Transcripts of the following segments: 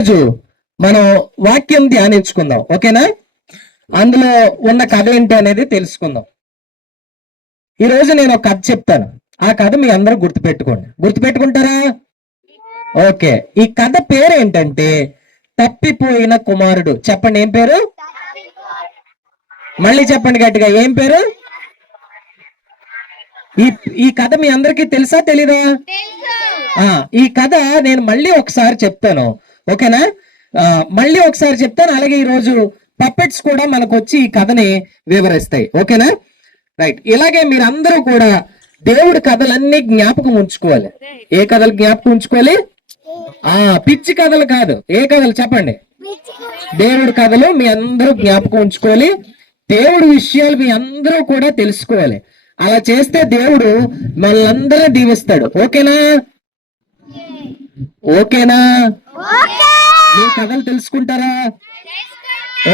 రోజు మనం వాక్యం ధ్యానించుకుందాం, ఓకేనా? అందులో ఉన్న కథ ఏంటి అనేది తెలుసుకుందాం. ఈ రోజు నేను ఒక కథ చెప్తాను. ఆ కథ మీ అందరూ గుర్తుపెట్టుకుంటారా? ఓకే, ఈ కథ పేరు ఏంటంటే తప్పిపోయిన కుమారుడు. చెప్పండి, ఏం పేరు? మళ్ళీ చెప్పండి గట్టిగా, ఏం పేరు? ఈ కథ మీ అందరికీ తెలుసా తెలీదా? ఈ కథ నేను మళ్ళీ ఒకసారి చెప్తాను, ఓకేనా? మళ్ళీ ఒకసారి చెప్తాను. అలాగే ఈరోజు పప్పెట్స్ కూడా మనకు వచ్చి ఈ కథని వివరిస్తాయి, ఓకేనా? రైట్. ఇలాగే మీరందరూ కూడా దేవుడి కథలన్నీ జ్ఞాపకం ఉంచుకోవాలి. ఏ కథలు జ్ఞాపకం ఉంచుకోవాలి? పిచ్చి కథలు కాదు. ఏ కథలు చెప్పండి? దేవుడి కథలు మీ అందరూ జ్ఞాపకం ఉంచుకోవాలి. దేవుడి విషయాలు మీ అందరూ కూడా తెలుసుకోవాలి. అలా చేస్తే దేవుడు మనందరూ దీవిస్తాడు, ఓకేనా? ఓకేనా? మీ కథలు తెలుసుకుంటారా?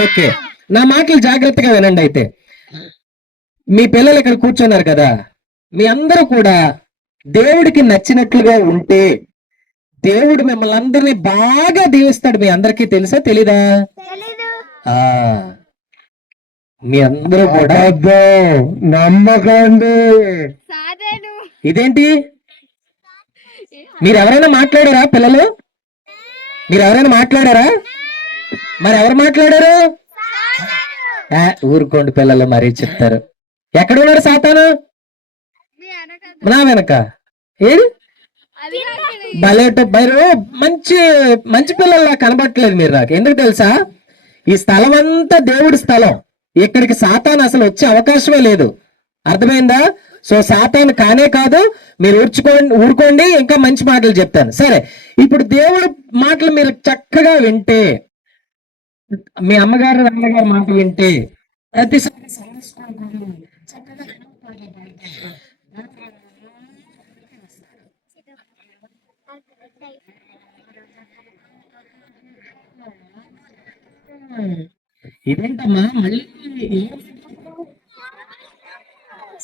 ఓకే, నా మాటలు జాగ్రత్తగా వినండి. అయితే మీ పిల్లలు ఇక్కడ కూర్చున్నారు కదా, మీ అందరూ కూడా దేవుడికి నచ్చినట్లుగా ఉంటే దేవుడు మిమ్మల్ని అందరినీ బాగా దీవిస్తాడు. మీ అందరికీ తెలుసా తెలీదా? మీ అందరూ కూడా నమ్మకండి. ఇదేంటి, మీరు ఎవరైనా మాట్లాడారా పిల్లలు? మీరు ఎవరైనా మాట్లాడారా? మరి ఎవరు మాట్లాడారు? ఊరుకోండి పిల్లలు, మరీ చెప్తారు. ఎక్కడున్నాడు సాతాను? నా వెనక. ఏది బయట మంచి మంచి పిల్లల్లా కనబట్టలేదు మీరు నాకు. ఎందుకు తెలుసా? ఈ స్థలం అంతా దేవుడి స్థలం. ఇక్కడికి సాతాను అసలు వచ్చే అవకాశమే లేదు. అర్థమైందా? సో సాతాను కానే కాదు. మీరు ఊరుకోండి, ఇంకా మంచి మాటలు చెప్తాను. సరే, ఇప్పుడు దేవుడి మాటలు మీరు చక్కగా వింటే, మీ అమ్మగారు అమ్మగారు మాట వింటే, ప్రతిసారి ఇదేంటమ్మా మళ్ళీ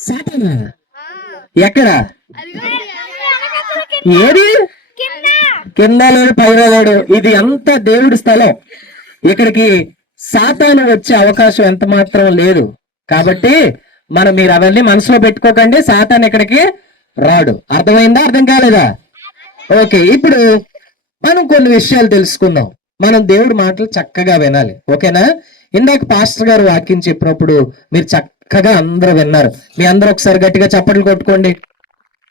సాతానా? ఎక్కడ? ఏది? కింద లేడు, పైన లేడు. ఇది అంతా దేవుడి స్థలం. ఇక్కడికి సాతాను వచ్చే అవకాశం ఎంత మాత్రం లేదు. కాబట్టి మీరు అవన్నీ మనసులో పెట్టుకోకండి. సాతాను ఇక్కడికి రాడు. అర్థమైందా? అర్థం కాలేదా? ఓకే, ఇప్పుడు మనం కొన్ని విషయాలు తెలుసుకుందాం. మనం దేవుడి మాటలు చక్కగా వినాలి, ఓకేనా? ఇందాక పాస్టర్ గారు వాక్యం చెప్పినప్పుడు మీరు చక్కగా అందరూ విన్నారు. మీ అందరూ ఒకసారి గట్టిగా చప్పట్లు కొట్టుకోండి.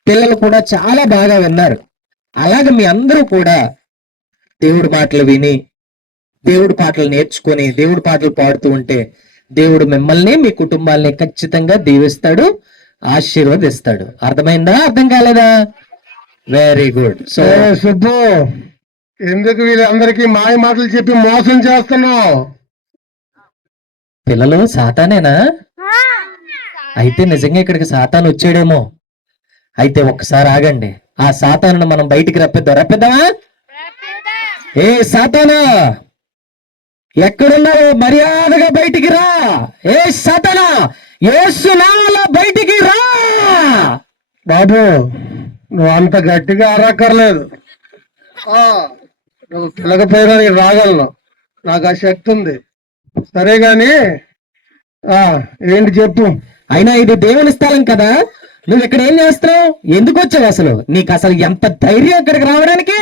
పిల్లలు కూడా చాలా బాగా విన్నారు. అలాగే మీ అందరూ కూడా దేవుడి మాటలు విని, దేవుడి పాటలు నేర్చుకొని, దేవుడి పాటలు పాడుతూ ఉంటే దేవుడు మిమ్మల్ని, మీ కుటుంబాలని ఖచ్చితంగా దీవిస్తాడు, ఆశీర్వదిస్తాడు. అర్థమైందా? అర్థం కాలేదా? Very good. సో సుబ్బు, ఎందుకు వీళ్ళందరికీ మాయ మాటలు చెప్పి మోసం చేస్తున్నావు? పిల్లలు సాతానేనా? అయితే నిజంగా ఇక్కడికి సాతాను వచ్చాడేమో. అయితే ఒక్కసారి ఆగండి, ఆ సాతాను మనం బయటికి రప్పిద్దామా? ఏ సాతానా, ఎక్కడున్నావు? మర్యాదగా బయటికి రా. ఏ సాతానా, యేసు నామములో బయటికి రా. బాబు, నువ్వు అంత గట్టిగా అరక్కర్లేదు. నువ్వు పిల్లకపోయినా నేను రాగలను, నాకు ఆ శక్తి ఉంది. సరే గాని ఏంటి చెప్పు. అయినా ఇది దేవుని స్థలం కదా, నువ్వు ఇక్కడ ఏం చేస్తున్నావు? ఎందుకు వచ్చావు అసలు? నీకు అసలు ఎంత ధైర్యం ఇక్కడికి రావడానికి?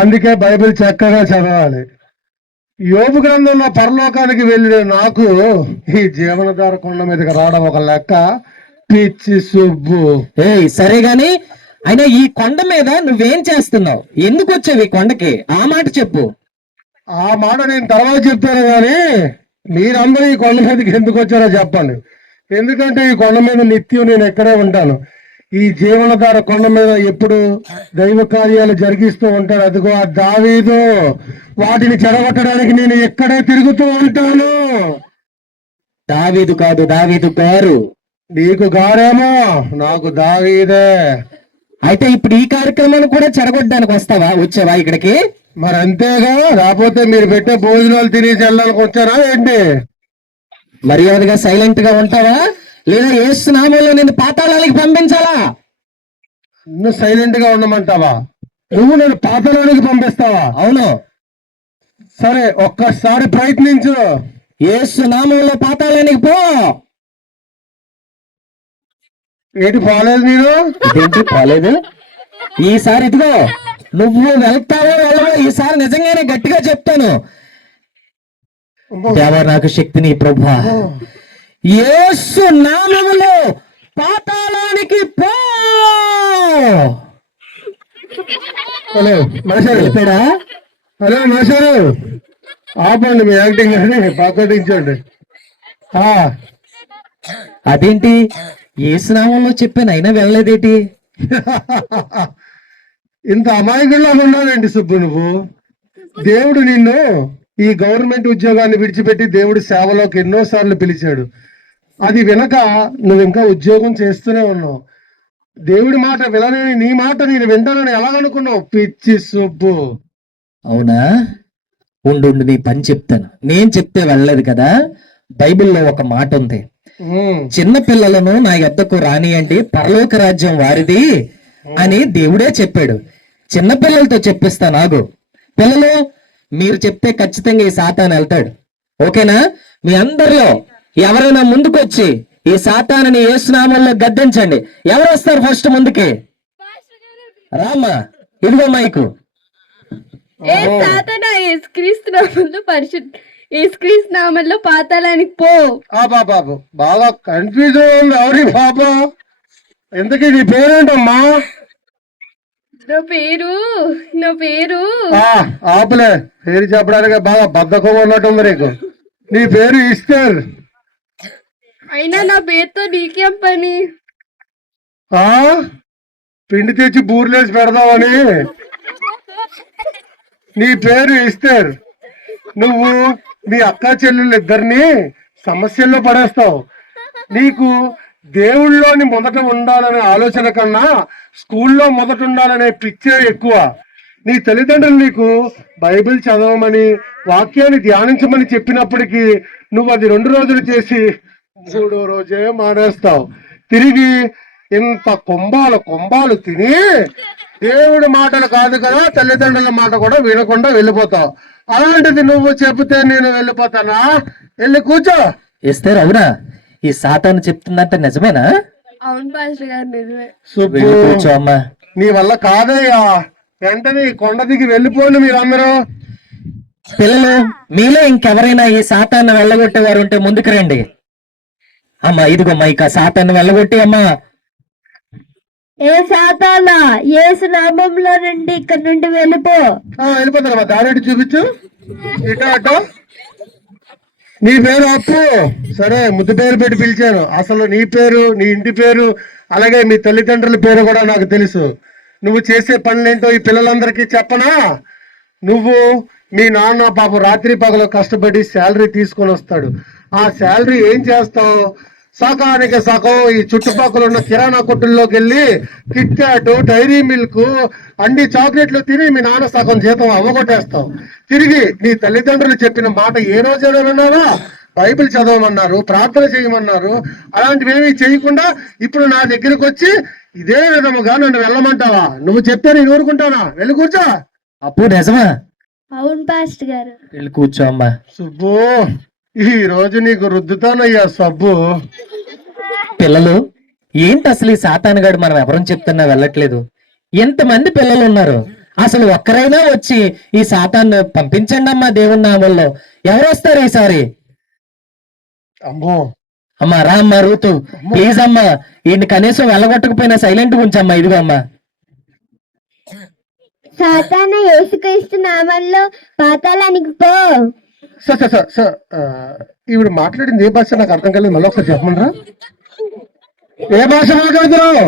అందుకే బైబిల్ చక్కగా చదవాలి. యోబు గ్రంథంలో పరలోకానికి వెళ్ళిన నాకు ఈ జీవనధార కొండ మీదకి రావడం ఒక లెక్క. పిచ్చి సుబ్బు. సరే గాని, అయినా ఈ కొండ మీద నువ్వేం చేస్తున్నావు? ఎందుకు వచ్చావు ఈ కొండకి? ఆ మాట చెప్పు. ఆ మాట నేను తర్వాత చెప్తాను గాని, మీరందరూ ఈ కొండ మీదకి ఎందుకు వచ్చారో చెప్పండి. ఎందుకంటే ఈ కొండ మీద నిత్యం నేను ఎక్కడే ఉంటాను. ఈ జీవనధార కొండ మీద ఎప్పుడు దైవ కార్యాలు జరిగిస్తూ ఉంటారు. అదిగో ఆ దావీదు, వాటిని చెడగొట్టడానికి నేను ఎక్కడే తిరుగుతూ ఉంటాను. దావీదు కాదు, దావీదు గారు. నీకు గారేమో, నాకు దావీదే. అయితే ఇప్పుడు ఈ కార్యక్రమాన్ని కూడా చెడగొట్టడానికి వచ్చావా ఇక్కడికి? మరి అంతేగా, రాకపోతే మీరు పెట్టే భోజనాలు తినేసి వెళ్ళడానికి వచ్చారా ఏంటి? మర్యాదగా సైలెంట్ గా ఉంటావా, లేదా యేసు నామములో నిన్ను పాతాళానికి పంపించాలా? సైలెంట్ గా ఉండమంటావా? నువ్వు నేను పాతాళానికి పంపిస్తావా? అవును. సరే ఒక్కసారి ప్రయత్నించు. యేసు నామంలో పాతాళానికి పో. ఏంటి పోలేదు నేను? ఇదేంటి పోలేదు? ఈసారి ఇదిగో నువ్వు వెళ్తావో వెళ్ళవో ఈసారి నిజంగానే గట్టిగా చెప్తాను. దేవా నాకు శక్తిని ప్రభువా, యేసు నామములో పాతాళానికి పో. హలో మాస్టర్, వెళ్ళిపోయాడా? హలో మాస్టారు, ఆపండి మీ యాక్టింగ్ అని పక్కటించండి. అదేంటి యేసు నామంలో చెప్పాను అయినా వెళ్ళలేదేటి? ఇంత అమాయకుల్లా ఉన్నావేంటి సుబ్బు నువ్వు? దేవుడు నిన్ను ఈ గవర్నమెంట్ ఉద్యోగాన్ని విడిచిపెట్టి దేవుడి సేవలోకి ఎన్నోసార్లు పిలిచాడు. అది వినక నువ్వు ఇంకా ఉద్యోగం చేస్తూనే ఉన్నావు. దేవుడి మాట వినని నీ మాట నేను వింటానని ఎలాగనుకున్నావు? పిచ్చి సుబ్బు. అవునా? ఉండు నీ పని చెప్తాను. నేను చెప్తే వెళ్ళలేదు కదా. బైబిల్లో ఒక మాట ఉంది, చిన్న పిల్లలను నా యొద్దకు రానియండి పరలోక రాజ్యం వారిది అని దేవుడే చెప్పాడు. చిన్న పిల్లలతో చెప్పిస్తా. నాగు పిల్లలు, మీరు చెప్తే ఖచ్చితంగా ఈ సాతాను వెళ్తాడు. ఓకేనా? మీ అందరిలో ఎవరైనా ముందుకొచ్చి ఈ సాతానుని యేసునామంలో గద్దించండి. ఎవరు వస్తారు ఫస్ట్ ముందుకి? రామ్మా, ఇదిగో మైకు. యేసుక్రీస్తు నామంలో పాతాళానికి పో. బాబు బాగా కన్ఫ్యూజ్ ఉంది. ఎవరి బాబా? ఎందుకు నీ పేరేంటమ్మా? నా పేరు ఆపులే, పేరు చెప్పడానికి బాగా బద్ధకం ఉన్నట్టుంది నీకు. నీ పేరు ఈస్టర్. అయినా నా పేరుతో నీకేం పని? పిండి తెచ్చి బూర్లేసి పెడదామని. నీ పేరు ఈస్టర్. నువ్వు నీ అక్క చెల్లెళ్ళు ఇద్దరిని సమస్యల్లో పడేస్తావు. నీకు దేవుళ్ళలోని మొదట ఉండాలనే ఆలోచన కన్నా స్కూల్లో మొదట ఉండాలనే పిచ్చే ఎక్కువ. నీ తల్లిదండ్రులు నీకు బైబిల్ చదవమని వాక్యాన్ని ధ్యానించమని చెప్పినప్పటికీ నువ్వు అది 2 రోజులు చేసి 3వ రోజే మానేస్తావు. తిరిగి ఇంత కొంబాలు తిని దేవుడి మాటలు కాదు కదా తల్లిదండ్రుల మాట కూడా వినకుండా వెళ్ళిపోతావు. అలాంటిది నువ్వు చెబితే నేను వెళ్ళిపోతానా? వెళ్ళి కూర్చో. ఇస్తారు. అవునా? ఈ సాతాను చెప్తుందంటే నిజమేనా? అవును పాస్టర్ గారు, నిజమే. సుబ్బు, కూర్చో అమ్మా. నీ వల్ల కాదయ్యా. వెంటనే ఈ కొండ దిగి వెళ్ళిపోండి మీరందరూ. పిల్లలు, మీలో ఇంకెవరైనా ఈ సాతాన్ని వెళ్ళగొట్టేవారు ఉంటే ముందుకు రండి. అమ్మా ఇదిగో మైక, సాతాన్ని వెళ్ళగొట్టి అమ్మా. ఏ సాతానా, యేసు నామంలో నుండి ఇక్కడ నుండి వెళ్ళిపో. వెళ్ళిపోతారమ్మా. దారేటి చూపించు. ఇటో అటో. నీ పేరు అప్పు. సరే, ముద్దు పేరు పెట్టి పిలిచాను. అసలు నీ పేరు, నీ ఇంటి పేరు, అలాగే మీ తల్లిదండ్రుల పేరు కూడా నాకు తెలుసు. నువ్వు చేసే పనులేంటో ఈ పిల్లలందరికీ చెప్పనా? నువ్వు మీ నాన్న పాప రాత్రి పగలు కష్టపడి శాలరీ తీసుకొని వస్తాడు. ఆ శాలరీ ఏం చేస్తావు? సకానికి సగం ఈ చుట్టుపక్కల ఉన్న కిరాణా కొట్టుల్లోకి వెళ్ళి కిట్ క్యాట్, డైరీ మిల్క్, అండి చాక్లెట్లు తిని మీ నాన్న సగం జీతం అవ్వగొట్టేస్తావు. తిరిగి నీ తల్లిదండ్రులు చెప్పిన మాట ఏ రోజైనా విన్నావా? బైబిల్ చదవమన్నారు, ప్రార్థన చేయమన్నారు. అలాంటివేమీ చేయకుండా ఇప్పుడు నా దగ్గరకు వచ్చి ఇదే విధముగా నన్ను వెళ్ళమంటావా? నువ్వు చెప్తే నేను ఊరుకుంటానా? వెళ్ళి కూర్చో. అప్పు నిజమా? అవును పాస్టర్ గారు. వెళ్ళి కూర్చో అమ్మా. సుబ్బు, ఈ రోజు నీకు రుద్దుతానయ్యా సబ్బు. పిల్లలు, ఏంటి అసలు ఈ సాతాను గాడు మనం ఎవరని చెప్తున్నా వెళ్ళట్లేదు? ఎంతమంది పిల్లలు ఉన్నారు? అసలు ఒక్కరైనా వచ్చి ఈ సాతాన్ని పంపించండి అమ్మా దేవుని నామంలో. ఎవరు వస్తారు ఈసారి? అమ్మో, అమ్మా రా అమ్మా. రూతు ప్లీజ్ అమ్మా, ఈయన కనీసం వెళ్ళగొట్టకపోయినా సైలెంట్ ఉంచమ్మా. ఇదిగో అమ్మా. సాతానా, యేసుక్రీస్తు నామంలో పాతాళానికి పో. సార్ ఈవిడ మాట్లాడింది ఏ భాష నాకు అర్థం కాలేదు. మళ్ళీ ఒకసారి చెప్పమంటారా? ఏ భాష మాట్లాడుతున్నావు?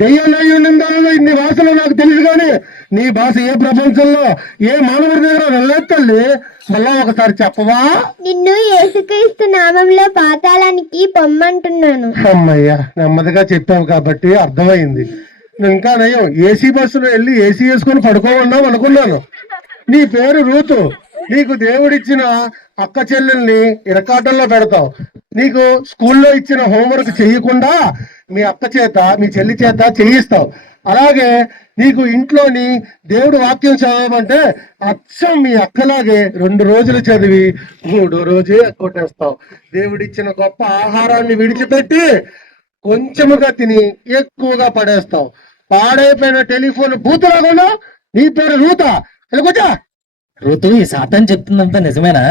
దెయ్యం ఉండిందో ఇన్ని భాషలు నాకు తెలుసు, కానీ నీ భాష ఏ ప్రపంచంలో ఏ మానవుడి దగ్గర వెళ్ళలేదు తల్లి. మళ్ళా ఒకసారి చెప్పవా? నిన్ను యేసుక్రీస్తు నామంలో పాతాళానికి పొమ్మంటున్నాను. అమ్మయ్యా, నెమ్మదిగా చెప్పావు కాబట్టి అర్థమైంది. ఇంకా నయం, ఏసీ బస్సులో వెళ్ళి ఏసీ వేసుకొని పడుకోమన్నావు అనుకున్నాను. నీ పేరు రూతు. నీకు దేవుడిచ్చిన అక్క చెల్లెల్ని ఇరకాటంలో పెడతావు. నీకు స్కూల్లో ఇచ్చిన హోంవర్క్ చేయకుండా మీ అక్క చేత, మీ చెల్లి చేత చేయిస్తావు. అలాగే నీకు ఇంట్లోని దేవుడు వాక్యం చదవమంటే అచ్చం మీ అక్కలాగే 2 రోజులు చదివి 3వ రోజే కొట్టేస్తావు. దేవుడిచ్చిన గొప్ప ఆహారాన్ని విడిచిపెట్టి కొంచెముగా తిని ఎక్కువగా పడేస్తావు. పాడైపోయిన టెలిఫోన్ బూతులాగా నీ పేరు రూత వెళ్ళకొచ్చా. ఋతు ఈ సాతాన్ చెప్తుందంతా నిజమేనా?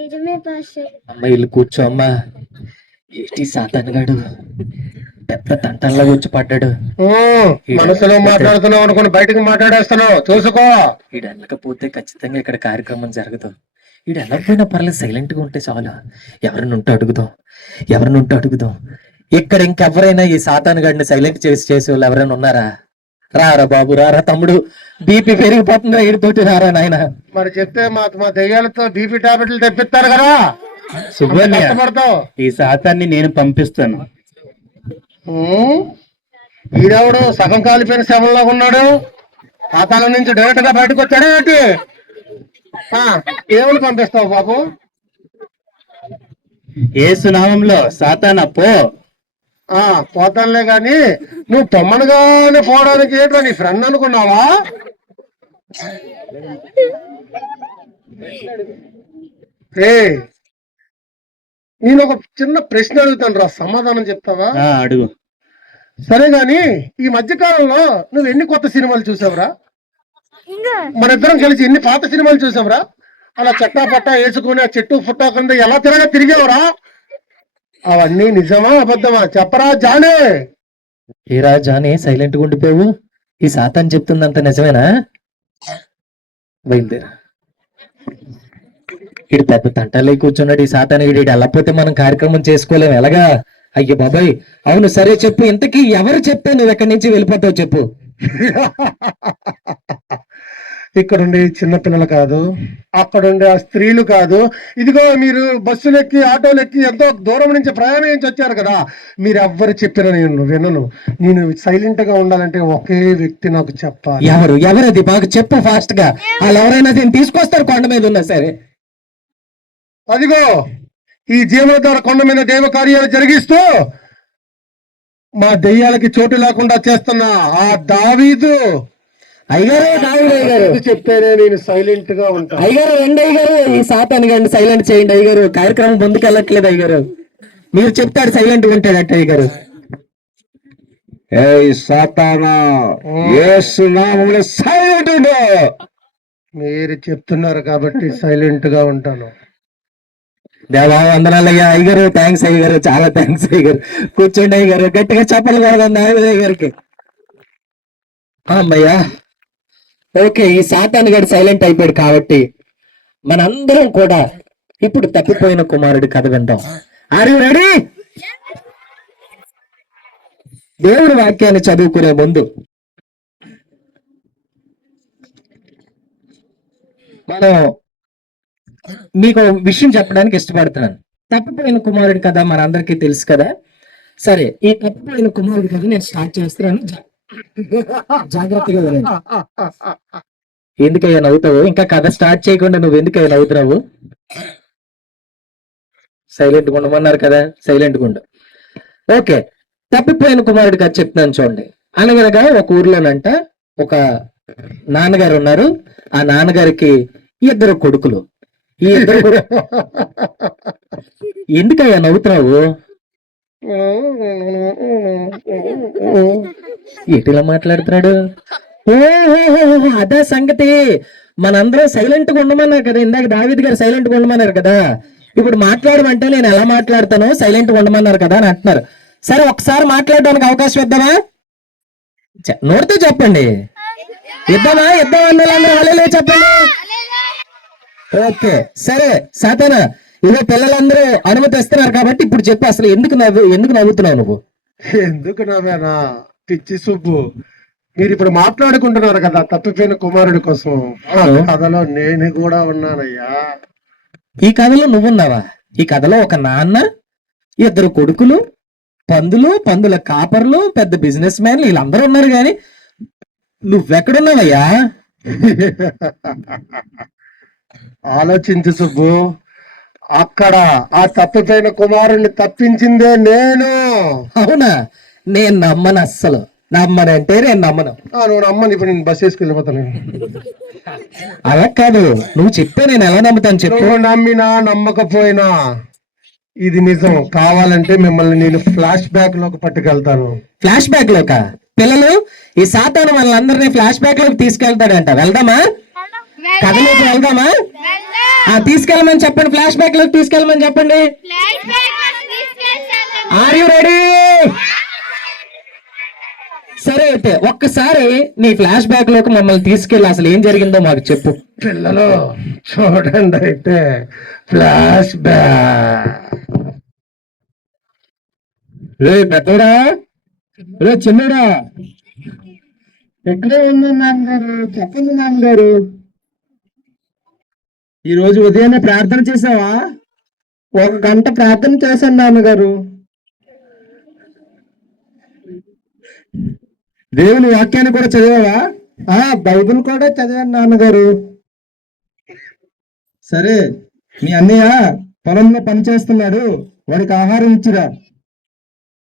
నిజమే పాస్టర్. అమ్మ ఇల్లు కూర్చో అమ్మా. ఏంటి సాతాన్ గాడు పెద్ద తంటల్లో వచ్చి పడ్డాడు. మనసులో మాట్లాడుతున్నావు అనుకుని బయటకు మాట్లాడేస్తున్నావు, చూసుకో. ఈడు వెళ్ళకపోతే ఖచ్చితంగా ఇక్కడ కార్యక్రమం జరగదు. ఈడు వెళ్ళకపోయినా పర్లేదు, సైలెంట్ గా ఉంటే చాలు. ఎవరినుంటే అడుగుదాం. ఇక్కడ ఇంకెవరైనా ఈ సాతాన్ గాడిని సైలెంట్ చేసే వాళ్ళు ఎవరైనా ఉన్నారా? రారా బాబు, రారా తమ్ముడు, బీపీ పెరిగిపోతుందా ఈడితోటి, రారా నాయన. మరి చెప్తే మా దెయ్యాలతో బీపీ టాబ్లెట్లు తెప్పిస్తారు కదా. సుబ్రహ్మణ్య, కష్టపడతావు. ఈ శాతాన్ని నేను పంపిస్తాను. ఈడెవడు సగం కాలిపోయిన శవంలాగా ఉన్నాడు? పాతాల నుంచి డైరెక్ట్ గా బయటకు వచ్చాడా ఏంటి? ఏమని పంపిస్తావు బాబు? యేసు నామంలో సాతానా పో. పోతానులే గాని నువ్వు పొమ్మనుగానే పోవడానికి ఏంటో నీ ఫ్రెండ్ అనుకున్నావా? నేను ఒక చిన్న ప్రశ్న అడుగుతాను రా, సమాధానం చెప్తావా? అడుగు. సరే గాని ఈ మధ్య కాలంలో నువ్వు ఎన్ని కొత్త సినిమాలు చూసావురా? మన ఇద్దరం కలిసి ఎన్ని పాత సినిమాలు చూసావురా? అలా చెట్టా పట్టా వేసుకుని ఆ చెట్టు ఫుట్టా కింద ఎలా తిరిగేవరా? అవన్నీ నిజమా అబద్ధమా చెప్పరా జానే? ఏరా జానీ, సైలెంట్ గా ఉండిపోయావు. ఈ సాతాన్ చెప్తుందంత నిజమేనా? బయలుదేరా. ఇటు పెద్ద తంటాలే కూర్చున్నాడు ఈ సాతాన్. వీడు వెళ్ళకపోతే మనం కార్యక్రమం చేసుకోలేము, ఎలాగా? అయ్యో బాబాయ్, అవును సరే చెప్పు, ఇంతకీ ఎవరు చెప్తే నువ్వు ఎక్కడి నుంచి వెళ్ళిపోతావు చెప్పు. ఇక్కడుండే చిన్నపిల్లలు కాదు, అక్కడుండే ఆ స్త్రీలు కాదు. ఇదిగో మీరు బస్సులు ఎక్కి ఆటోలు ఎక్కి ఎంతో దూరం నుంచి ప్రయాణించి వచ్చారు కదా, మీరు ఎవ్వరు చెప్పినా నేను వినను. నేను సైలెంట్ గా ఉండాలంటే ఒకే వ్యక్తి నాకు చెప్పాలి. ఎవరది బాగా చెప్పు ఫాస్ట్ గా. వాళ్ళు ఎవరైనా దీన్ని తీసుకొస్తారు కొండ మీద ఉన్నా సరే. అదిగో ఈ జీవనధార కొండ మీద దేవ కార్యాలు జరిగిస్తూ మా దెయ్యాలకి చోటు లేకుండా చేస్తున్న ఆ దావీదు అయ్యగారు చెప్తేనే నేను సైలెంట్ గా ఉంటాను. అయ్యగారు రండి, అయ్యగారు ఈ సాతాన్ గండి సైలెంట్ చేయండి అయ్యగారు. కార్యక్రమం ముందుకు వెళ్ళట్లేదు అయ్యగారు, మీరు చెప్తాడు సైలెంట్ గా ఉంటాడట అయ్యగారు. సాతానా, యేసు నామములో సైలెంట్ ఉండు. మీరు చెప్తున్నారు కాబట్టి సైలెంట్ గా ఉంటాను. దేవా వందనాలయ్యా. అయ్యగారు థ్యాంక్స్ అయ్యగారు, చాలా థ్యాంక్స్ అయ్యగారు. కూర్చోండి అయ్యగారు, గట్టిగా చెప్పలు కొడదండి అయ్యగారికి. అమ్మయ్యా, ఓకే. ఈ సాతాన్ గడు సైలెంట్ అయిపోయాడు కాబట్టి మనందరం కూడా ఇప్పుడు తప్పిపోయిన కుమారుడి కథ విందాం. Are you ready? దేవుడి వాక్యాన్ని చదువుకునే ముందు మనం మీకు విషయం చెప్పడానికి ఇష్టపడుతున్నాను. తప్పిపోయిన కుమారుడి కథ మనందరికీ తెలుసు కదా. సరే, ఈ తప్పిపోయిన కుమారుడి కథ నేను స్టార్ట్ చేస్తున్నాను, జాగ్రత్తగా వినండి. ఎందుకయ్యా నవ్వుతావు? ఇంకా కథ స్టార్ట్ చేయకుండా నువ్వు ఎందుకయ్యా నవ్వుతున్నావు? సైలెంట్ గా ఉండమన్నారు కదా, సైలెంట్ గా ఉండు. ఓకే, తప్పిపోయిన కుమారుడి కథ చెప్తున్నాను చూడండి. అనగనగా ఒక ఊర్లోనంట ఒక నాన్నగారు ఉన్నారు. ఆ నాన్నగారికి 2 కొడుకులు. ఈ 2 ఎందుకయ్యా నవ్వుతున్నావు? ఎటిలా మాట్లాడుతున్నాడు? అదే సంగతి. మనందరం సైలెంట్ గా ఉండమన్నారు కదా, ఇందాక దావీద్ గారు సైలెంట్ గా ఉండమన్నారు కదా. ఇప్పుడు మాట్లాడమంటే నేను ఎలా మాట్లాడతాను, సైలెంట్ గా ఉండమన్నారు కదా అని అంటున్నారు. సరే, ఒకసారి మాట్లాడడానికి అవకాశం ఇద్దామా? నోటితో చెప్పండి. ఇద్దామా? ఇద్దాం అన్నోళ్ళందరూ హల్లెలూయా చెప్పండి. ఓకే, సరే సాతానా, ఇదే పిల్లలందరూ అనుమతి ఇస్తున్నారు కాబట్టి ఇప్పుడు చెప్పు, అసలు ఎందుకు నవ్వుతున్నావు నువ్వు? ఎందుకు నవ్వానా పిచ్చి సుబ్బు? మీరు ఇప్పుడు మాట్లాడుకుంటున్నారు కదా తప్పిపోయిన కుమారుడి కోసం. ఆ కథలో నేను కూడా ఉన్నానయ్యా. ఈ కథలో నువ్వున్నావా? ఈ కథలో ఒక నాన్న, 2 కొడుకులు, పందుల కాపర్లు, పెద్ద బిజినెస్ మ్యాన్లు, వీళ్ళందరూ ఉన్నారు. గాని నువ్వెక్కడున్నావయ్యా? ఆలోచించు సుబ్బు. అక్కడ ఆ తప్పిపోయిన కుమారుణ్ణి తప్పించిందే నేను. అవునా? నేను నమ్మను అస్సలు. నమ్మనంటే నేను నమ్మను. నువ్వు నమ్మని, ఇప్పుడు నేను బస్ వేసుకు వెళ్ళిపోతాను. అలా కాదు, నువ్వు చెప్తే నేను ఎలా నమ్ముతాను చెప్పు. నువ్వు నమ్మినా నమ్మకపోయినా ఇది నిజం. కావాలంటే మిమ్మల్ని నేను ఫ్లాష్ బ్యాక్ లోకి పట్టుకెళ్తాను. ఫ్లాష్ బ్యాక్ లోక? పిల్లలు, ఈ సాతాను వాళ్ళందరినీ ఫ్లాష్ బ్యాక్ లోకి తీసుకెళ్తాడంట. వెళ్దామా? కథలోకి వెళ్దామా? తీసుకెళ్ళమని చెప్పండి, ఫ్లాష్ బ్యాక్ లోకి తీసుకెళ్ళమని చెప్పండి. Are you ready? సరే అయితే ఒక్కసారి నీ ఫ్లాష్ బ్యాక్ లోకి మమ్మల్ని తీసుకెళ్ళి అసలు ఏం జరిగిందో మాకు చెప్పు. పిల్లలు చూడండి, అయితే ఫ్లాష్ బ్యాక్. రే పెద్దోడా, రే చిన్నడా, ఎక్కడే ఉంది నాన్నగారు? చెప్పండి నాన్నగారు. ఈ రోజు ఉదయాన్నే ప్రార్థన చేసావా? 1 గంట ప్రార్థన చేశాను నాన్నగారు. దేవుని వాక్యాన్ని కూడా చదివావా? బైబిల్ కూడా చదివాను నాన్నగారు. సరే, మీ అన్నయ్య పొలంలో పని చేస్తున్నాడు, వాడికి ఆహారం ఇచ్చిరా.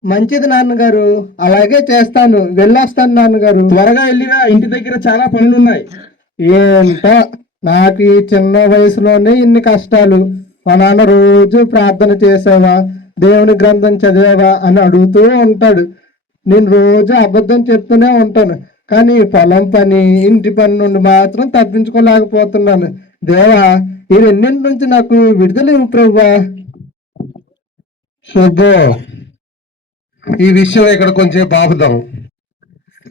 మంచిది నాన్నగారు, అలాగే చేస్తాను. వెళ్ళొస్తాను నాన్నగారు. త్వరగా వెళ్ళిరా, ఇంటి దగ్గర చాలా పనులున్నాయి. ఏంటో నాకు ఈ చిన్న వయసులోనే ఇన్ని కష్టాలు. మా నాన్న రోజు ప్రార్థన చేసావా, దేవుని గ్రంథం చదివావా అని అడుగుతూ ఉంటాడు. నేను రోజు అబద్ధం చెప్తూనే ఉంటాను, కానీ పొలం పని, ఇంటి పని నుండి మాత్రం తప్పించుకోలేకపోతున్నాను. దేవా, ఈ రెండింటి నుంచి నాకు విడుదల ఇవ్వు ప్రభువా. శుభో, ఈ విషయం ఇక్కడ కొంచెం బాగుదాం.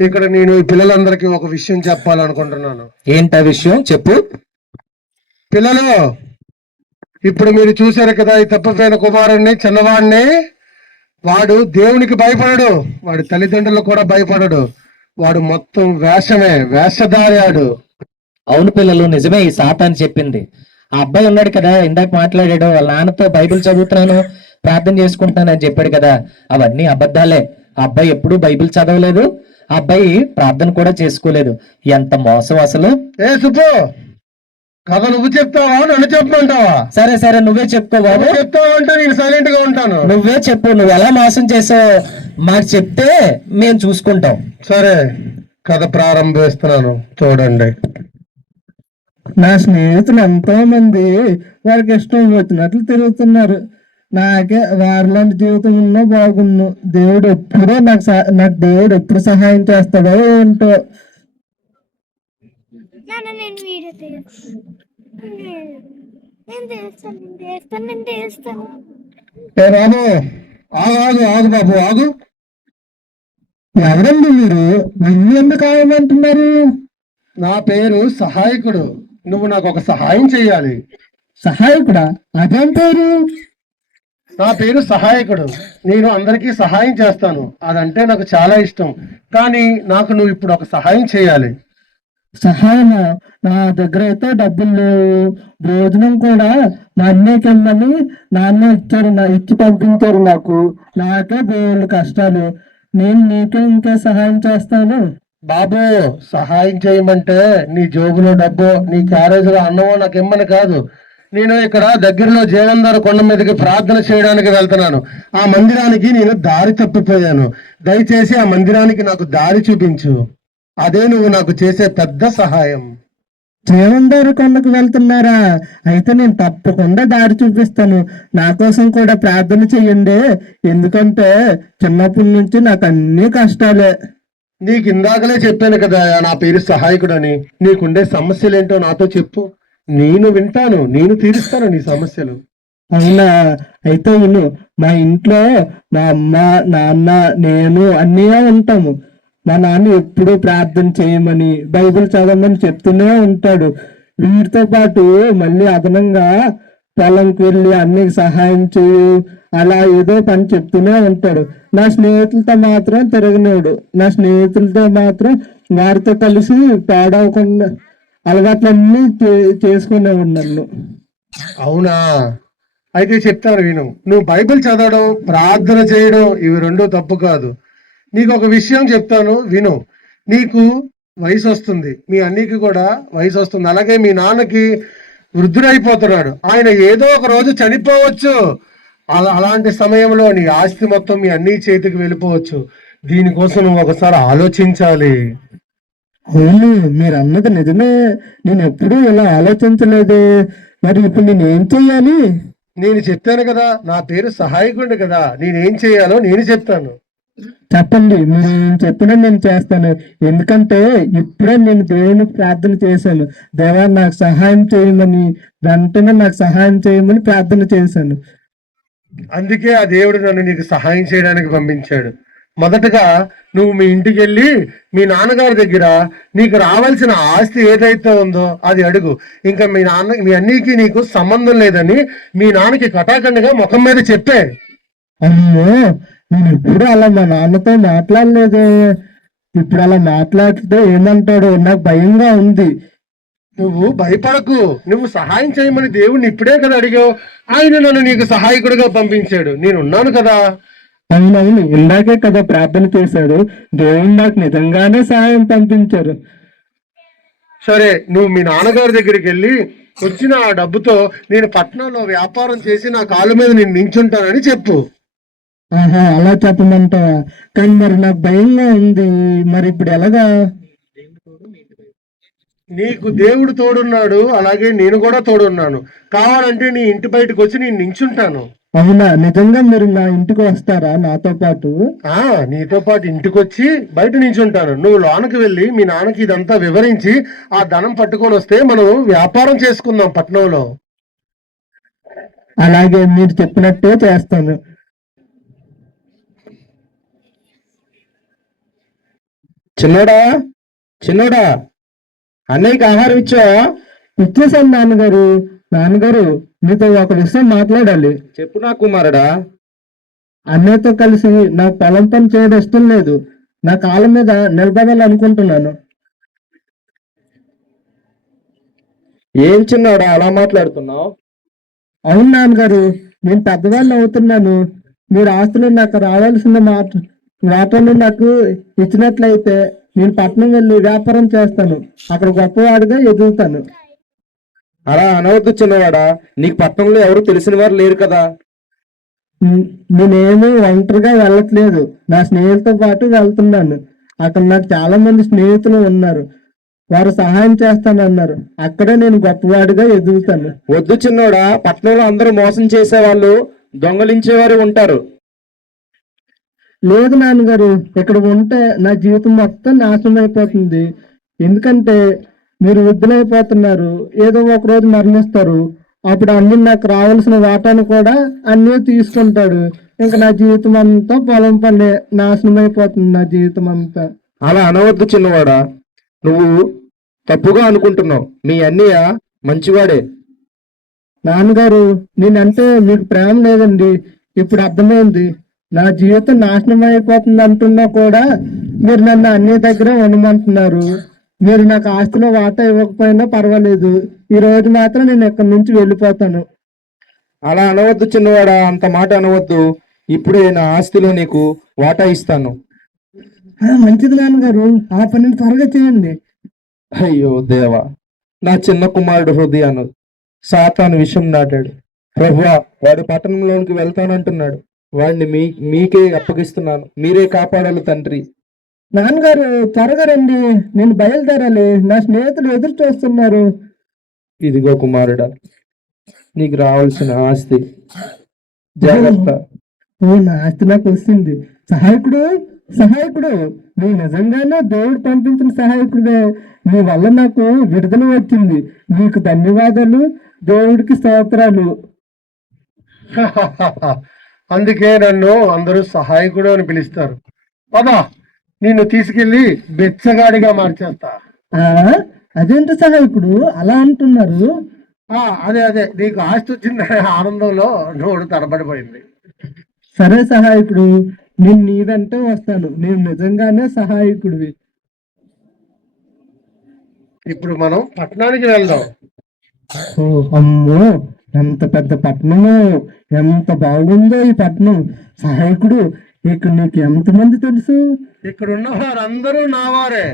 ఇక్కడ నేను ఈ పిల్లలందరికీ ఒక విషయం చెప్పాలనుకుంటున్నాను. ఏంటా విషయం చెప్పు. పిల్లలు, ఇప్పుడు మీరు చూశారు కదా ఈ తప్పిపోయిన కుమారుణ్ణి, చిన్నవాడిని. వాడు దేవునికి భయపడడు, వాడి తల్లిదండ్రులకు కూడా భయపడడు. వాడు మొత్తం వేషమే, వేషధారాడు. అవును పిల్లలు, నిజమే. ఈ సాతాను చెప్పింది. ఆ అబ్బాయి ఉన్నాడు కదా, ఇందాక మాట్లాడాడు, వాళ్ళ నాన్నతో బైబిల్ చదువుతున్నాను, ప్రార్థన చేసుకుంటున్నాను అని చెప్పాడు కదా, అవన్నీ అబద్ధాలే. ఆ అబ్బాయి ఎప్పుడూ బైబిల్ చదవలేదు, ఆ అబ్బాయి ప్రార్థన కూడా చేసుకోలేదు. ఎంత మోసం అసలు. ఏ సుబ్బు, కథ నువ్వు చెప్తావా, నన్ను చెప్పమంటావా? సరే సరే, నువ్వే చెప్పుకో బాబు. చెప్తావా అంటే నేను సైలెంట్ గా ఉంటాను. నువ్వే చెప్పు, నువ్వు ఎలా మోసం చేసావు మాకు చెప్తే మేము చూసుకుంటాం. సరే, కథ ప్రారంభిస్తున్నాను, చూడండి. నా స్నేహితులు ఎంతో మంది వారికి ఇష్టం వచ్చినట్లు తిరుగుతున్నారు. నాకే వారిలాంటి జీవితం ఉన్నా బాగున్ను. దేవుడు ఎప్పుడో నాకు దేవుడు ఎప్పుడు సహాయం చేస్తాడో ఏంటో. ఏ బాబు, ఆగు ఆగు ఆగు బాబు, ఆగు. ఎవరండి మీరు? నన్ను ఎందుకు కాయమంటున్నారు? నా పేరు సహాయకుడు. నువ్వు నాకు ఒక సహాయం చెయ్యాలి. సహాయకుడా? అదేం పేరు? నా పేరు సహాయకుడు. నేను అందరికీ సహాయం చేస్తాను, అదంటే నాకు చాలా ఇష్టం. కానీ నాకు నువ్వు ఇప్పుడు ఒక సహాయం చేయాలి. సహాయమా? నా దగ్గర అయితే డబ్బులు లేవు, భోజనం కూడా మా అన్నయ్యకి వెళ్ళని నాన్న ఇచ్చారు, ఇచ్చి పంపించారు నాకు. నాకే దేవుళ్ళు కష్టాలు, నేను నీకే ఇంకా సహాయం చేస్తాను. బాబు, సహాయం చేయమంటే నీ జోబులో డబ్బు, నీ క్యారేజీలో అన్నమో నాకు ఇమ్మని కాదు. నేను ఇక్కడ దగ్గరలో జీవంధార కొండ మీదకి ప్రార్థన చేయడానికి వెళ్తున్నాను. ఆ మందిరానికి నేను దారి తప్పిపోయాను. దయచేసి ఆ మందిరానికి నాకు దారి చూపించు. అదే నువ్వు నాకు చేసే పెద్ద సహాయం. జీవంధార కొండకు వెళ్తున్నారా? అయితే నేను తప్పకుండా దారి చూపిస్తాను. నా కోసం కూడా ప్రార్థన చెయ్యండి, ఎందుకంటే చిన్నప్పటి నుంచి నాకు అన్ని కష్టాలే. నీకు ఇందాకలే చెప్పాను కదా నా పేరు సహాయకుడని. నీకుండే సమస్యలేంటో నాతో చెప్పు, నేను వింటాను, నేను తీరుస్తాను నీ సమస్యలు. అవునా? అయితే విను. మా ఇంట్లో మా అమ్మ, నాన్న, నేను అన్నయ్య ఉంటాము. మా నాన్న ఎప్పుడూ ప్రార్థన చేయమని, బైబిల్ చదవమని చెప్తూనే ఉంటాడు. వీటితో పాటు మళ్ళీ అదనంగా పొలంకి వెళ్ళి అన్నయ్యకి సహాయం చేయు, అలా ఏదో పని చెప్తూనే ఉంటాడు. నా స్నేహితులతో మాత్రం తిరగనేవాడు. నా స్నేహితులతో మాత్రం వారితో కలిసి పాడవకుండా అలవాట్లన్నీ చేసుకునేవాడు నన్ను. అవునా? అయితే చెప్తాను విను. నువ్వు బైబిల్ చదవడం, ప్రార్థన చేయడం ఇవి రెండూ తప్పు కాదు. నీకు ఒక విషయం చెప్తాను విను. నీకు వయసు వస్తుంది, మీ అన్నికి కూడా వయసు వస్తుంది, అలాగే మీ నాన్నకి వృద్ధుడైపోతున్నాడు. ఆయన ఏదో ఒక రోజు చనిపోవచ్చు. అలాంటి సమయంలో నీ ఆస్తి మొత్తం మీ అన్ని చేతికి వెళ్ళిపోవచ్చు. దీనికోసం నువ్వు ఒకసారి ఆలోచించాలి. అవును, మీరు అన్నది నిజమే. నేను ఎప్పుడూ ఇలా ఆలోచించలేదు. మరి ఇప్పుడు నేను ఏం చెయ్యాలి? నేను చెప్పాను కదా, నా పేరు సహాయకుడు కదా, నేనేం చేయాలో నేను చెప్తాను. చెప్పండి, మీరు ఏం చెప్పినా నేను చేస్తాను. ఎందుకంటే ఇప్పుడే నేను దేవునికి ప్రార్థన చేశాను. దేవా నాకు సహాయం చేయమని, వెంటనే నాకు సహాయం చేయమని ప్రార్థన చేశాను. అందుకే ఆ దేవుడు నన్ను నీకు సహాయం చేయడానికి పంపించాడు. మొదటగా నువ్వు మీ ఇంటికి వెళ్ళి మీ నాన్నగారి దగ్గర నీకు రావాల్సిన ఆస్తి ఏదైతే ఉందో అది అడుగు. ఇంకా మీ అన్నికి నీకు సంబంధం లేదని మీ నాన్నకి కటాకండిగా ముఖం మీద చెప్పే. అమ్మో, నేను ఎప్పుడు అలా మా నాన్నతో మాట్లాడలేదు. ఇప్పుడు అలా మాట్లాడితే ఏమంటాడో నాకు భయంగా ఉంది. నువ్వు భయపడకు, నువ్వు సహాయం చేయమని దేవుణ్ణి ఇప్పుడే కదా అడిగావు. ఆయన నన్ను నీకు సహాయకుడిగా పంపించాడు, నేనున్నాను కదా. అవునవును, ఇందాకే కదా ప్రార్థన చేశాడు. దేవుడు నాకు నిజంగానే సహాయం పంపించారు. సరే, నువ్వు మీ నాన్నగారి దగ్గరికి వెళ్ళి వచ్చిన ఆ డబ్బుతో నేను పట్నంలో వ్యాపారం చేసి నా కాళ్ళ మీద నేను నించుంటానని చెప్పు. ఆహా, అలా చెప్పమంటావా? కానీ మరి నాకు భయంగా ఉంది. మరి ఇప్పుడు ఎలాగా? నీకు దేవుడు తోడున్నాడు, అలాగే నేను కూడా తోడున్నాను. కావాలంటే నీ ఇంటి బయటకు వచ్చి నేను నించుంటాను. అవునా? నిజంగా మీరు నా ఇంటికి వస్తారా నాతో పాటు? నీతో పాటు ఇంటికి వచ్చి బయట నించుంటాను. నువ్వు లోనకి వెళ్ళి మీ నాన్నకి ఇదంతా వివరించి ఆ ధనం పట్టుకొని వస్తే మనం వ్యాపారం చేసుకుందాం పట్నంలో. అలాగే, మీరు చెప్పినట్టే చేస్తాను. చిన్నోడా, చిన్నోడా, అన్నయ్యకి ఆహారం ఇచ్చావా? ఇచ్చేసాను నాన్నగారు. నాన్నగారు, మీతో ఒక విషయం మాట్లాడాలి. చెప్పు నా కుమారుడా. అన్నయ్యతో కలిసి నాకు పొలం పని చేయడం ఇష్టం లేదు. నా కాళ్ళ మీద నిలబడాలనుకుంటున్నాను. ఏం చిన్నోడా అలా మాట్లాడుతున్నావు? అవును నాన్నగారు, నేను పెద్దవాళ్ళు అవుతున్నాను. మీరు ఆస్తులు నాకు రావాల్సిన వాటాను నాకు ఇచ్చినట్లయితే నేను పట్నం వెళ్ళి వ్యాపారం చేస్తాను. అక్కడ గొప్పవాడిగా ఎదుగుతాను. అలా అనవద్దు చిన్నవాడా, నీకు పట్టణంలో ఎవరు తెలిసిన వారు లేరు కదా. నేనేమీ ఒంటరిగా వెళ్ళట్లేదు, నా స్నేహితులతో పాటు వెళ్తున్నాను. అక్కడ నాకు చాలా మంది స్నేహితులు ఉన్నారు. వారు సహాయం చేస్తానన్నారు. అక్కడే నేను గొప్పవాడిగా ఎదుగుతాను. వద్దు చిన్నోడా, పట్టణంలో అందరూ మోసం చేసేవాళ్ళు, దొంగలించేవారు ఉంటారు. లేదు నాన్నగారు, ఇక్కడ ఉంటే నా జీవితం మొత్తం నాశనం అయిపోతుంది. ఎందుకంటే మీరు వృద్ధులైపోతున్నారు, ఏదో ఒక రోజు మరణిస్తారు. అప్పుడు అన్ని నాకు రావాల్సిన వాటాను కూడా అన్నీ తీసుకుంటాడు. ఇంకా నా జీవితం అంతా పొలం పని నాశనం అయిపోతుంది, నా జీవితం అంతా. అలా అనవద్దు చిన్నవాడా, నువ్వు తప్పుగా అనుకుంటున్నావు. మీ అన్నయ్య మంచివాడే. నాన్నగారు, నేనంటే మీకు ప్రేమ లేదండి. ఇప్పుడు అర్థమైంది. నా జీవితం నాశనం అయిపోతుంది అంటున్నా కూడా మీరు నన్ను అన్ని దగ్గర ఉండమంటున్నారు. మీరు నాకు ఆస్తిలో వాటా ఇవ్వకపోయినా పర్వాలేదు, ఈ రోజు మాత్రం నేను ఇక్కడి నుంచి వెళ్ళిపోతాను. అలా అనవద్దు చిన్నవాడా, అంత మాట అనవద్దు. ఇప్పుడే నా ఆస్తిలో నీకు వాటా ఇస్తాను. మంచిది నాన్నగారు, ఆ పనిని త్వరగా చేయండి. అయ్యో దేవా, నా చిన్న కుమారుడు హృదయాన్ని సాతాను విషం నాటాడు. ప్రభువా, వాడు పట్టణంలోనికి వెళ్తానంటున్నాడు. వాడిని మీకే అప్పగిస్తున్నాను, మీరే కాపాడాలి తండ్రి. నాన్నగారు, త్వరగా రండి, నేను బయలుదేరాలి. నా స్నేహితులు ఎదురు చూస్తున్నారు. ఇదిగో కుమారుడా, నీకు రావాల్సిన ఆస్తి. జాగ్రత్త. ఓ, నా ఆస్తి నాకు వస్తుంది. సహాయకుడు, సహాయకుడు, నువ్వు నిజంగానే దేవుడు పంపించిన సహాయకుడే. నీ వల్ల నాకు విడుదల వచ్చింది. నీకు ధన్యవాదాలు, దేవుడికి స్తోత్రాలు. అందుకే నన్ను అందరూ సహాయకుడు అని పిలుస్తారు. పదా, నిన్ను తీసుకెళ్లి బెచ్చగాడిగా మార్చేస్తా. అదేంటి సహాయకుడు అలా అంటున్నారు? అదే నీకు ఆస్తి వచ్చిందనే ఆనందంలో నోడు తడబడిపోయింది. సరే సహాయకుడు, నేను నీ వెంటే వస్తాను. నేను నిజంగానే సహాయకుడివి. ఇప్పుడు మనం పట్టణానికి వెళ్దాం. ఓ అమ్మో, ఎంత పెద్ద పట్టణము! ఎంత బాగుందో ఈ పట్టణం. సహాయకుడు, ఇక్కడ నీకు ఎంతమంది తెలుసు? ఇక్కడ ఉన్న వారందరూ నా వారే.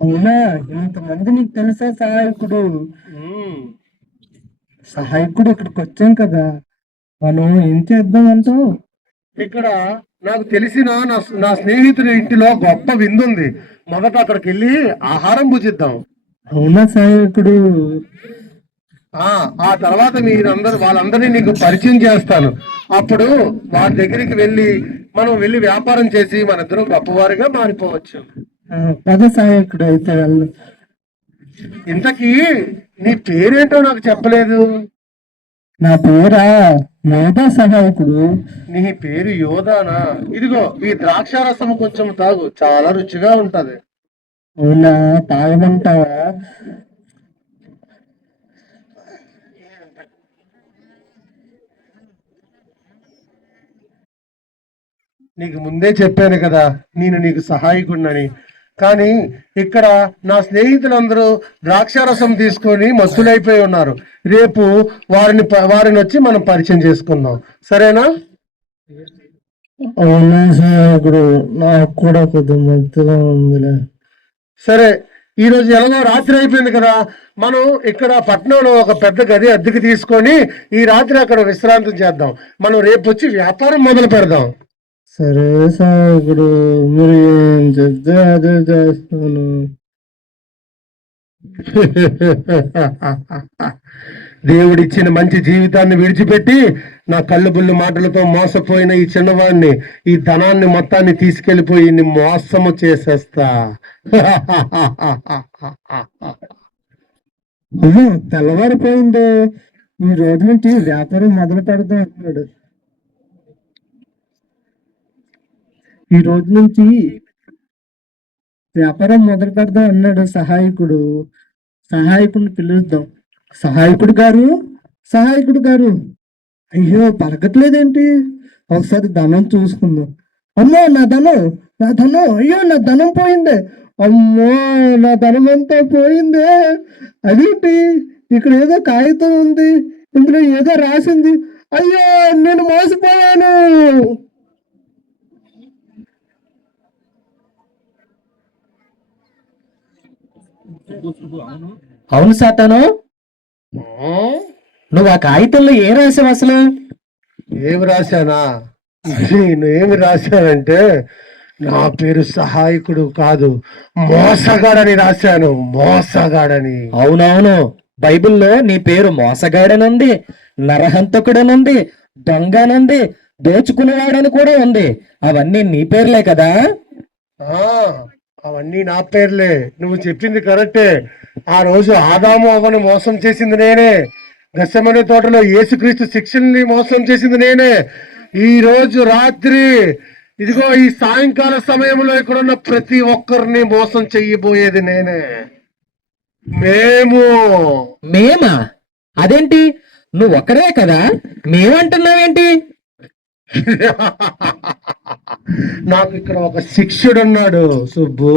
అవునా? ఇంతమంది నీకు తెలుసా సహాయకుడు? సహాయకుడు, ఇక్కడికి వచ్చాం కదా, మనం ఏం చేద్దాం అంటావు? ఇక్కడ నాకు తెలిసిన నా స్నేహితుడి ఇంటిలో గొప్ప విందుంది. మొదట అక్కడికి వెళ్ళి ఆహారం భుజిద్దాం. అవునా సేవకుడు? ఆ తర్వాత వాళ్ళందరినీ నీకు పరిచయం చేస్తాను. అప్పుడు వారి దగ్గరికి మనం వెళ్ళి వ్యాపారం చేసి మన ఇద్దరం గొప్పవారిగా మారిపోవచ్చు. పద సేవకుడు అయితే వెళ్ళు. ఇంతకీ నీ పేరేంటో నాకు చెప్పలేదు. నా పేరా యోధా సహాయకుడు. నీ పేరు యోధానా? ఇదిగో ఈ ద్రాక్షారసం కొంచెం తాగు, చాలా రుచిగా ఉంటది. అవునా, తాగమంటావా? నీకు ముందే చెప్పాను కదా నేను నీకు సహాయకుడినని. కానీ ఇక్కడ నా స్నేహితులందరూ ద్రాక్షారసం తీసుకొని మత్తులైపోయి ఉన్నారు. రేపు వారిని వచ్చి మనం పరిచయం చేసుకుందాం, సరేనా? అవునా సేవకుడు, నాకు కూడా కొద్దిగా మత్తుగా ఉందిలే. సరే, ఈ రోజు ఎలాగో రాత్రి అయిపోయింది కదా, మనం ఇక్కడ పట్టణంలో ఒక పెద్ద గది అద్దెకి తీసుకొని ఈ రాత్రి అక్కడ విశ్రాంతి చేద్దాం. మనం రేపు వచ్చి వ్యాపారం మొదలు పెడదాం. సరే సేవకుడు, మీరు ఏం చెప్తే అదే చేస్తాను. దేవుడిచ్చిన మంచి జీవితాన్ని విడిచిపెట్టి నా కళ్ళుబుల్లు మాటలతో మోసపోయిన ఈ చిన్నవాడిని, ఈ ధనాన్ని మొత్తాన్ని తీసుకెళ్లిపోయి మోసము చేసేస్తా. అయ్యో, తెల్లవారిపోయింది. ఈ రోజు నుంచి వ్యాపారం మొదలు పెడదాం అన్నాడు. ఈ రోజు నుంచి వ్యాపారం మొదలు పెడదాం అన్నాడు సహాయకుడు. సహాయకుడిని పిలుద్దాం. సహాయకుడు గారు, సహాయకుడు గారు. అయ్యో, పలకట్లేదేంటి? ఒకసారి ధనం చూసుకుందాం. అమ్మో, నా ధనం, నా ధనం, అయ్యో నా ధనం పోయిందే. అమ్మో, నా ధనం అంతా పోయిందే. అదేంటి, ఇక్కడ ఏదో కాగితం ఉంది, ఇందులో ఏదో రాసింది. అయ్యో, నేను మోసపోయాను. అవును సాతాను, నువ్వు ఆ కాగితంలో ఏం రాసావు అసలు? ఏమి రాశానా? నేను ఏమి రాశానంటే నా పేరు సహాయకుడు కాదు, మోసగాడని రాశాను. మోసగాడని. అవునవును, బైబిల్లో నీ పేరు మోసగాడనుంది, నరహంతకుడనుంది, దొంగనుంది, దోచుకునేవాడని కూడా ఉంది. అవన్నీ నీ పేర్లే కదా? అవన్నీ నా పేర్లే. నువ్వు చెప్పింది కరెక్టే. ఆ రోజు ఆదాము అవ్వను మోసం చేసింది నేనే. గెత్సెమనే తోటలో యేసుక్రీస్తు శిక్షల్ని మోసం చేసింది నేనే. ఈ రోజు రాత్రి, ఇదిగో ఈ సాయంకాల సమయంలో ఇక్కడున్న ప్రతి ఒక్కరిని మోసం చెయ్యబోయేది నేనే. మేమా? అదేంటి, నువ్వు ఒక్కడే కదా, మేమంటున్నావేంటి? నాకు ఇక్కడ ఒక శిష్యుడు ఉన్నాడు సుబ్బు.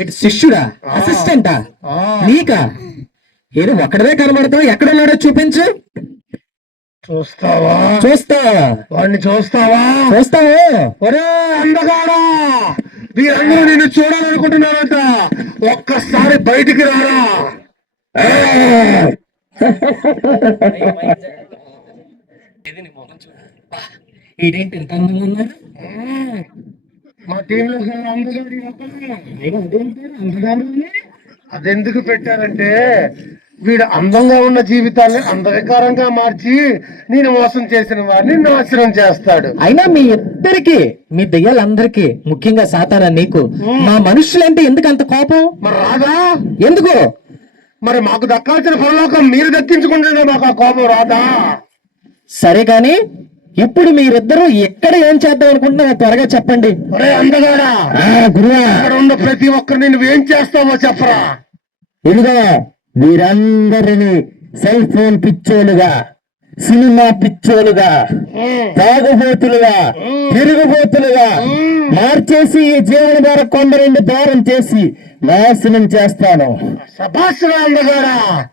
ఇటు శిష్యుడా? అసిస్టెంటా? నీకా? ఏదో ఒక్కడవే కనబడతావు, ఎక్కడున్నాడో చూపించు. చూస్తావా? వాడిని చూస్తావా? చూస్తావు. ఒరే అందగాడా, మీరందరూ నిన్ను చూడాలనుకుంటున్నారంట, ఒక్కసారి బయటికి రారా. ఇదేంటి ఇంత అందంగా ఉన్నారు? మా టీంలో అదెందుకు పెట్టారంటే వీడు అందంగా ఉన్న జీవితాన్ని అందవికారంగా మార్చి నేను మోసం చేసిన వారిని నాశనం చేస్తాడు. అయినా మీ ఇద్దరికి, మీ దెయ్యాలందరికీ, ముఖ్యంగా సాతానా నీకు, మా మనుషులంటే ఎందుకు అంత కోపం? మరి రాదా? ఎందుకు? మరి మాకు దక్కాల్సిన పరలోకం మీరు దక్కించుకుంటే మాకు ఆ కోపం రాదా? సరే కాని ఇప్పుడు మీరిద్దరూ ఎక్కడ ఏం చేద్దాం అనుకుంటున్నారో త్వరగా చెప్పండి. ఒరే అందగాడా, గురువా, ఇక్కడ ఉన్న ప్రతి ఒక్కరిని నువ్వేం చేస్తావో చెప్పరా. ఇదిగో వీరందరినీ సెల్ ఫోన్ పిచ్చోలుగా, సినిమా పిచ్చోలుగా, తాగుబోతులుగా, తిరుగుబోతులుగా మార్చేసి ఈ జీవన ద్వారా కొందరిని దూరం చేసి నాశనం చేస్తాను.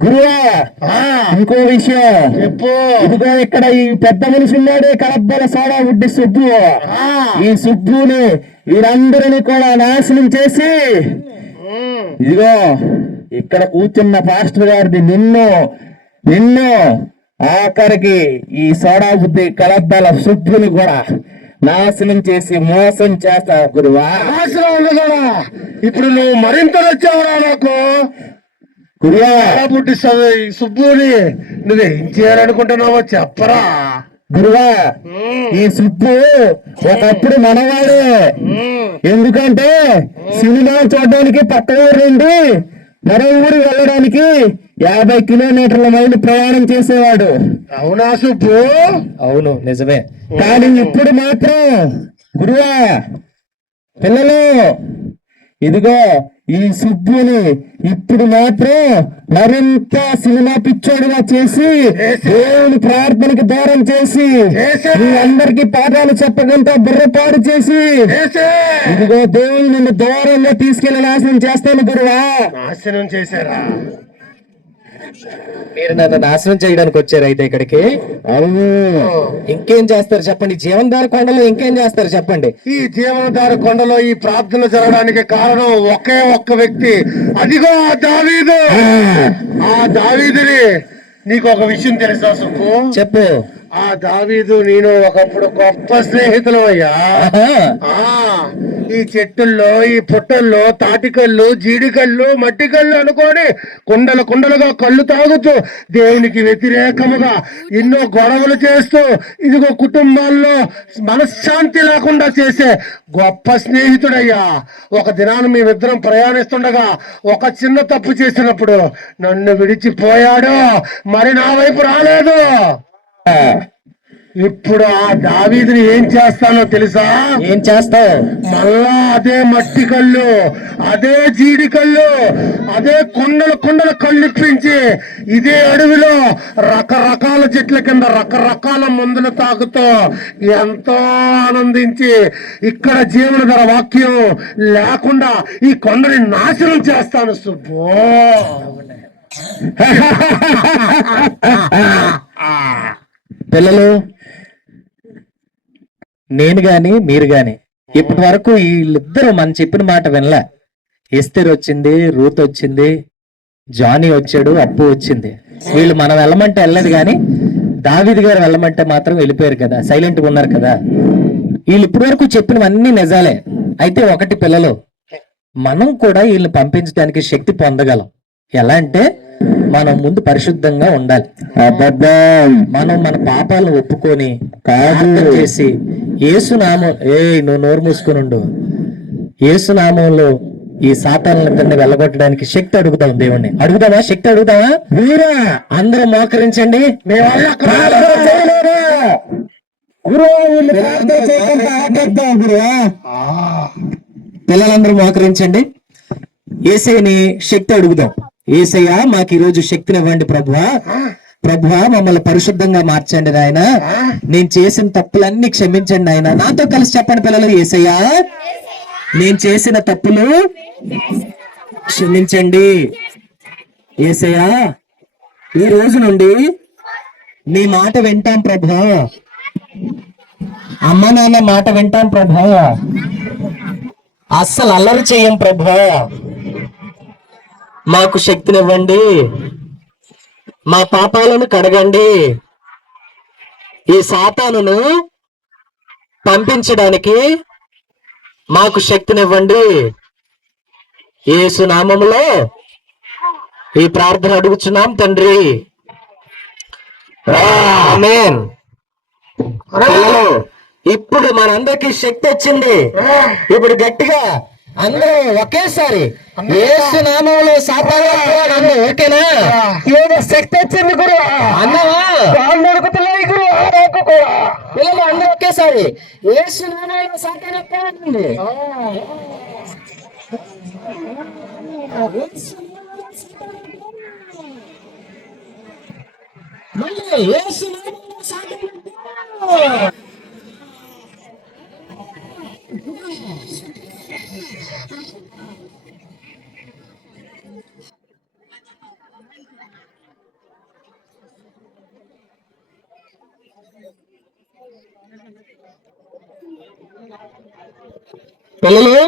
గురువా, ఇంకో విషయం చెప్పు. ఇదిగో ఇక్కడ ఈ పెద్ద మనిషి ఉన్నాడే, కడబ్బల సోడా బుడ్డి సుబ్బు. ఈ సుబ్బుని వీరందరినీ కూడా నాశనం చేసి, ఇదిగో ఇక్కడ కూర్చున్న పాస్టర్ గారిది నిన్ను ఆఖరికి ఈ సోడా బుద్ధి కడబ్బల సుబ్బుని కూడా నాశనం చేసి మోసం చేస్తా గురువా. నాశనం ఉండదా? ఇప్పుడు నువ్వు మరింత వచ్చావురా నాకు. గురువా ఎలా పుట్టిస్తావు ఈ సుబ్బుని? నువ్వేం చేయాలనుకుంటున్నావో చెప్పరా. గురువా ఈ సుబ్బు ఒకప్పుడు మనవాడే. ఎందుకంటే సినిమా చూడడానికి పక్క ఊరు నుండి మరో ఊరు వెళ్ళడానికి 50 కిలోమీటర్ల మైలు ప్రయాణం చేసేవాడు. అవునా సుబ్బు? అవును, నిజమే. కానీ ఇప్పుడు మాత్రం గురువా పిల్లలు, ఇదిగో ఈ సుబ్బుని ఇప్పుడు మాత్రం మరింత సినిమా పిచ్చోడుగా చేసి దేవుని ప్రార్థనకి దూరం చేసి మీ అందరికి పాఠాలు చెప్పకుండా బుర్రపాడు చేసి ఇదిగో దేవుని నిన్ను దూరంగా తీసుకెళ్లి నాశనం చేస్తాను గురువా. నాశనం చేశారా? మీరు నన్ను నాశనం చేయడానికి వచ్చారు అయితే ఇక్కడికి. అవును. ఇంకేం చేస్తారు చెప్పండి? జీవనధార కొండలో ఇంకేం చేస్తారు చెప్పండి? ఈ జీవనధార కొండలో ఈ ప్రార్థన జరగడానికి కారణం ఒకే ఒక్క వ్యక్తి, అదిగో ఆ దావీదు. ఆ దావీదుని నీకు ఒక విషయం తెలుసా సుబ్బు? చెప్పు. ఆ దావీదు నేను ఒకప్పుడు గొప్ప స్నేహితులు అయ్యా. ఈ చెట్టుల్లో, ఈ పుట్టల్లో తాటికల్లు, జీడికల్లు, మట్టికల్లు అనుకోని కుండలు కుండలుగా కళ్ళు తాగుతూ దేవునికి వ్యతిరేకముగా ఎన్నో గొడవలు చేస్తూ ఇదిగో కుటుంబాల్లో మనశ్శాంతి లేకుండా చేసే గొప్ప స్నేహితుడయ్యా. ఒక దినాన మేమిద్దరం ప్రయాణిస్తుండగా ఒక చిన్న తప్పు చేసినప్పుడు నన్ను విడిచిపోయాడు, మరి నా వైపు రాలేదు. ఇప్పుడు ఆ దావీదుని ఏం చేస్తానో తెలుసా? ఏం చేస్తావు? మళ్ళా అదే మట్టి కళ్ళు, అదే జీడి కళ్ళు, అదే కొండల కొండల కళ్ళిప్పించి ఇదే అడవిలో రకరకాల చెట్ల కింద రకరకాల మందులు తాగుతూ ఎంతో ఆనందించి ఇక్కడ జీవనధర వాక్యం లేకుండా ఈ కొండని నాశనం చేస్తాను సుబ్బు. పిల్లలు, నేను గాని మీరు గాని ఇప్పటి వరకు వీళ్ళిద్దరూ మనం చెప్పిన మాట వినలే. ఎస్తేర్ వచ్చింది, రూత్ వచ్చింది, జానీ వచ్చాడు, అప్పు వచ్చింది. వీళ్ళు మనం వెళ్ళమంటే వెళ్ళలేదు, కానీ దావీదు గారు వెళ్ళమంటే మాత్రం వెళ్ళిపోయారు కదా, సైలెంట్ గా ఉన్నారు కదా. వీళ్ళు ఇప్పటి వరకు చెప్పినవన్నీ నిజాలే. అయితే ఒకటి పిల్లలు, మనం కూడా వీళ్ళని పంపించడానికి శక్తి పొందగలం. ఎలా అంటే మనం ముందు పరిశుద్ధంగా ఉండాలి. మనం మన పాపాలను ఒప్పుకొని ప్రార్థన చేసి యేసునామం నువ్వు నోరు మూసుకొని ఉండు. యేసునామంలో ఈ సాతానులందరినీ వెళ్ళగొట్టడానికి శక్తి అడుగుదాం. దేవుణ్ణి అడుగుదామా? శక్తి అడుగుదామా? వీరా అందరూ మోకరించండి. పిల్లలందరూ మోకరించండి. యేసయ్యని శక్తి అడుగుదాం. యేసయ్య, మాకు ఈ రోజు శక్తినివ్వండి ప్రభువా. ప్రభువా, మమ్మల్ని పరిశుద్ధంగా మార్చండి నాయన. నేను చేసిన తప్పులన్నీ క్షమించండి నాయన. నాతో కలిసి చెప్పండి పిల్లలు. యేసయ్య, నేను చేసిన తప్పులు క్షమించండి. యేసయ్య, ఈ రోజు నుండి నీ మాట వింటాం ప్రభువా. అమ్మ నాన్న మాట వింటాం ప్రభువా. అస్సలు అల్లరి చేయం ప్రభువా. మాకు శక్తినివ్వండి. మా పాపాలను కడగండి. ఈ సాతానును పంపించడానికి మాకు శక్తినివ్వండి. యేసు నామములో ఈ ప్రార్థన అడుగుచున్నాం తండ్రి. ఆమేన్. పిల్లలు, ఇప్పుడు మనందరికి శక్తి వచ్చింది. ఇప్పుడు గట్టిగా అందరూ ఒకేసారి యేసు నామములో సాతాను పోవాలని. ఓకేనా? ఏదో శక్తి వచ్చింది గురు అన్నావా? పిల్లలు అందరూ ఒకేసారి యేసు నామములో సాతాను పోవాలండి. మళ్ళీ యేసు నామములో సాతాను పో. పిల్లలు